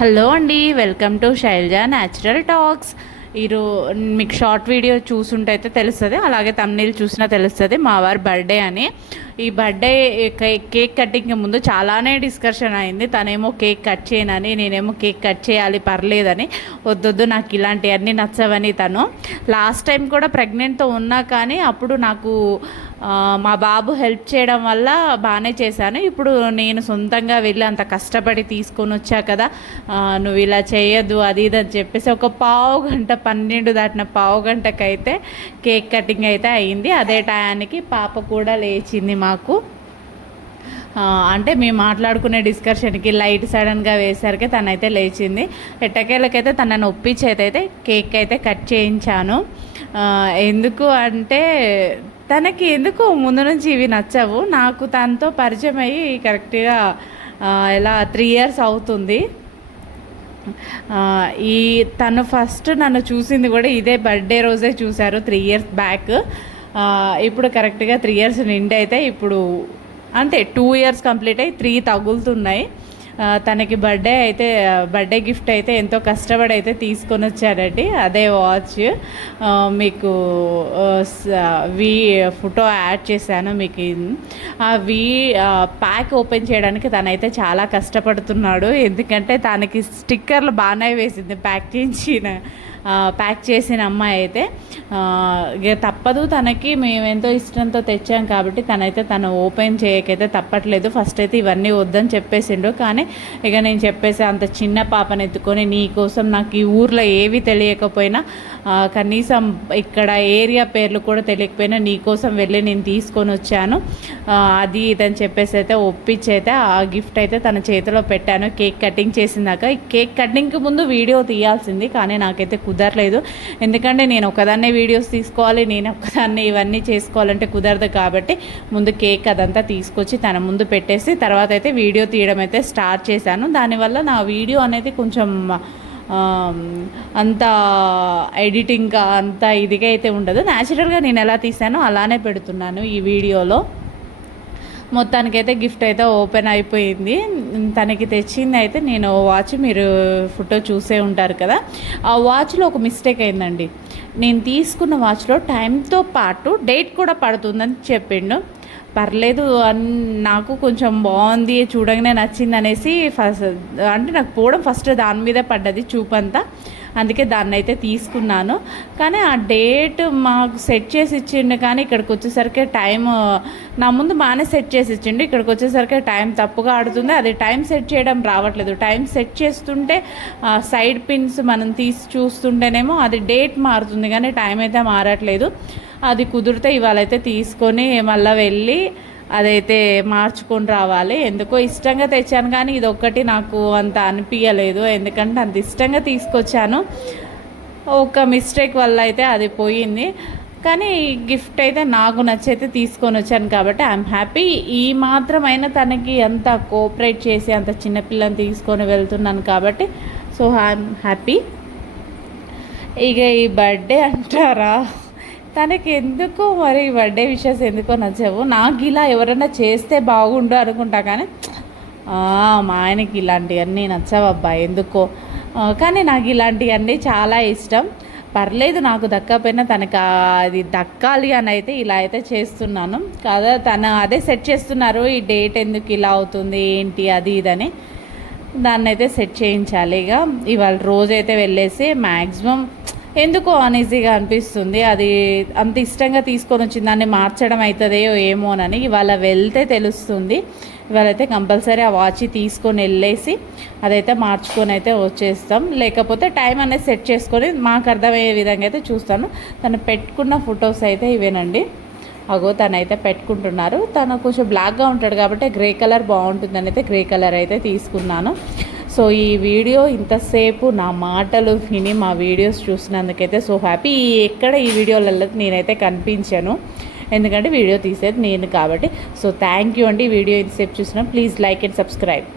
Hello అండి welcome to Shailaja natural talks. ఈరో మీకు షార్ట్ వీడియో చూసుంటే అయితే తెలుస్తుంది అలాగే తమ్నీళ్ళు చూసినా తెలుస్తుంది మా వారి బర్త్డే అని. ఈ బర్త్డే కేక్ కటింగ్ ముందు చాలానే డిస్కషన్ అయింది. తనేమో కేక్ కట్ చేయనని నేనేమో కేక్ కట్ చేయాలి పర్లేదని. వద్దొద్దు నాకు ఇలాంటివన్నీ నచ్చవని తను. లాస్ట్ టైం కూడా ప్రెగ్నెంట్తో ఉన్నా కానీ అప్పుడు నాకు మా బాబు హెల్ప్ చేయడం వల్ల బాగానే చేశాను. ఇప్పుడు నేను సొంతంగా వెళ్ళి అంత కష్టపడి తీసుకొని వచ్చా కదా నువ్వు ఇలా చేయొద్దు అది ఇది అని చెప్పేసి ఒక పావు గంట పన్నెండు దాటిన పావు గంటకైతే కేక్ కటింగ్ అయితే అయింది. అదే టయానికి పాప కూడా లేచింది మాకు నాకు అంటే మేము మాట్లాడుకునే డిస్కషన్కి లైట్ సడన్గా వేసరికి తనైతే లేచింది. ఎట్టకేళ్ళకైతే తనని ఒప్పించేదైతే కేక్ అయితే కట్ చేయించాను. ఎందుకు అంటే తనకి ఎందుకు ముందు నుంచి ఇవి నచ్చవు? నాకు తనతో పరిచయం అయ్యి కరెక్ట్గా ఇలా త్రీ ఇయర్స్ అవుతుంది. ఈ తను ఫస్ట్ నన్ను చూసింది కూడా ఇదే బర్త్డే రోజే చూశారు త్రీ ఇయర్స్ బ్యాక్. ఇప్పుడు కరెక్ట్గా త్రీ ఇయర్స్ నిండి అయితే ఇప్పుడు అంతే టూ ఇయర్స్ కంప్లీట్ అయ్యి త్రీ తగులుతున్నాయి. తనకి బర్త్డే అయితే బర్త్డే గిఫ్ట్ అయితే ఎంతో కష్టపడి అయితే తీసుకొని వచ్చాడండి. అదే వాచ్ మీకు వి ఫోటో యాడ్ చేశాను మీకు ఆ వి ప్యాక్ ఓపెన్ చేయడానికి తనైతే చాలా కష్టపడుతున్నాడు. ఎందుకంటే తనకి స్టిక్కర్లు బాగానే వేసింది ప్యాక్ చేయించిన. ప్యాక్ చేసిన అమ్మాయి అయితే ఇక తప్పదు తనకి మేము ఎంతో ఇష్టంతో తెచ్చాం కాబట్టి తనైతే తను ఓపెన్ చేయకైతే తప్పట్లేదు. ఫస్ట్ అయితే ఇవన్నీ వద్దని చెప్పేసిండు. కానీ ఇక నేను చెప్పేసి అంత చిన్న పాపను ఎత్తుకొని నీకోసం నాకు ఈ ఊర్లో ఏవి తెలియకపోయినా కనీసం ఇక్కడ ఏరియా పేర్లు కూడా తెలియకపోయినా నీకోసం వెళ్ళి నేను తీసుకొని వచ్చాను. అది ఇదని చెప్పేసి అయితే ఒప్పించి అయితే ఆ గిఫ్ట్ అయితే తన చేతిలో పెట్టాను. కేక్ కటింగ్ చేసిందాక. కేక్ కటింగ్కి ముందు వీడియో తీయాల్సింది. కానీ నాకైతే కుదరలేదు. ఎందుకంటే నేను ఒకదాన్నే వీడియోస్ తీసుకోవాలి నేను ఒక్కదాన్నే ఇవన్నీ చేసుకోవాలంటే కుదరదు కాబట్టి ముందు కేక్ అదంతా తీసుకొచ్చి తన ముందు పెట్టేసి తర్వాత అయితే వీడియో తీయడం అయితే స్టార్ట్ చేశాను. దానివల్ల నా వీడియో అనేది కొంచెం అంత ఎడిటింగ్ అంత ఇదిగా అయితే ఉండదు. న్యాచురల్గా నేను ఎలా తీసానో అలానే పెడుతున్నాను ఈ వీడియోలో. మొత్తానికైతే గిఫ్ట్ అయితే ఓపెన్ అయిపోయింది. తనకి తెచ్చింది అయితే నేను వాచ్ మీరు ఫోటో చూసే ఉంటారు కదా. ఆ వాచ్లో ఒక మిస్టేక్ అయిందండి. నేను తీసుకున్న వాచ్లో టైంతో పాటు డేట్ కూడా పడుతుందని చెప్పిండు. పర్లేదు అన్ నాకు కొంచెం బాగుంది చూడగానే నచ్చింది అనేసి ఫస్ట్ అంటే నాకు పోవడం ఫస్ట్ దాని మీదే పడ్డది చూపంతా. అందుకే దాన్ని అయితే తీసుకున్నాను. కానీ ఆ డేట్ మాకు సెట్ చేసి ఇచ్చిండు కానీ ఇక్కడికి వచ్చేసరికి టైం నా ముందు బాగానే సెట్ చేసి ఇచ్చిండు. ఇక్కడికి వచ్చేసరికి టైం తప్పుగా ఆడుతుంది. అది టైం సెట్ చేయడం రావట్లేదు. టైం సెట్ చేస్తుంటే సైడ్ పిన్స్ మనం తీసి చూస్తుంటేనేమో అది డేట్ మారుతుంది కానీ టైం అయితే మారట్లేదు. అది కుదిరితే ఇవాళ అయితే తీసుకొని మళ్ళీ వెళ్ళి అదైతే మార్చుకొని రావాలి. ఎందుకో ఇష్టంగా తెచ్చాను కానీ ఇది ఒక్కటి నాకు అంత అనిపించలేదు ఎందుకంటే అంత ఇష్టంగా తీసుకొచ్చాను. ఒక మిస్టేక్ వల్ల అయితే అది పోయింది. కానీ గిఫ్ట్ అయితే నాకు నచ్చైతే తీసుకొని వచ్చాను కాబట్టి ఐఎమ్ హ్యాపీ. ఈ మాత్రమైనా తనకి అంత కోఆపరేట్ చేసి అంత చిన్నపిల్లని తీసుకొని వెళ్తున్నాను కాబట్టి సో ఐఎమ్ హ్యాపీ. ఇక ఈ బర్త్డే అంటారా? తనకి ఎందుకో మరి బర్త్డే విషయస్ ఎందుకో నచ్చవు? నాకు ఇలా ఎవరైనా చేస్తే బాగుండు అనుకుంటా కానీ మా ఆయనకి ఇలాంటివన్నీ నచ్చవబ్బా ఎందుకో? కానీ నాకు ఇలాంటివన్నీ చాలా ఇష్టం. పర్లేదు నాకు దక్కపోయినా తనకు అది దక్కాలి అని అయితే ఇలా అయితే చేస్తున్నాను. కదా తను అదే సెట్ చేస్తున్నారు ఈ డేట్ ఎందుకు ఇలా అవుతుంది ఏంటి అది ఇదని. దాన్ని అయితే సెట్ చేయించాలి ఇక. ఇవాళ రోజైతే వెళ్ళేసి మ్యాక్సిమం ఎందుకో అనేసిగా అనిపిస్తుంది. అది అంత ఇష్టంగా తీసుకొని వచ్చింది దాన్ని మార్చడం అవుతుందో ఏమోనని ఇవాళ వెళ్తే తెలుస్తుంది. ఇవాళ అయితే కంపల్సరీ ఆ వాచ్ తీసుకొని వెళ్ళేసి అదైతే మార్చుకొని అయితే వచ్చేస్తాం. లేకపోతే టైం అనేది సెట్ చేసుకొని మాకు అర్థమయ్యే విధంగా అయితే చూస్తాను. తను పెట్టుకున్న ఫొటోస్ అయితే ఇవేనండి. అగో తనైతే పెట్టుకుంటున్నారు. తను కొంచెం బ్లాక్గా ఉంటాడు కాబట్టి గ్రే కలర్ బాగుంటుందని అయితే గ్రే కలర్ అయితే తీసుకున్నాను. సో ఈ వీడియో ఇంతసేపు నా మాటలు విని మా వీడియోస్ చూసినందుకైతే సో హ్యాపీ. ఎక్కడ ఈ వీడియోలలో నేనైతే కనిపించాను. ఎందుకంటే వీడియో తీసేది నేను కాబట్టి. సో థ్యాంక్ యూ అండి. వీడియో ఇంతసేపు చూసిన ప్లీజ్ లైక్ అండ్ సబ్స్క్రైబ్.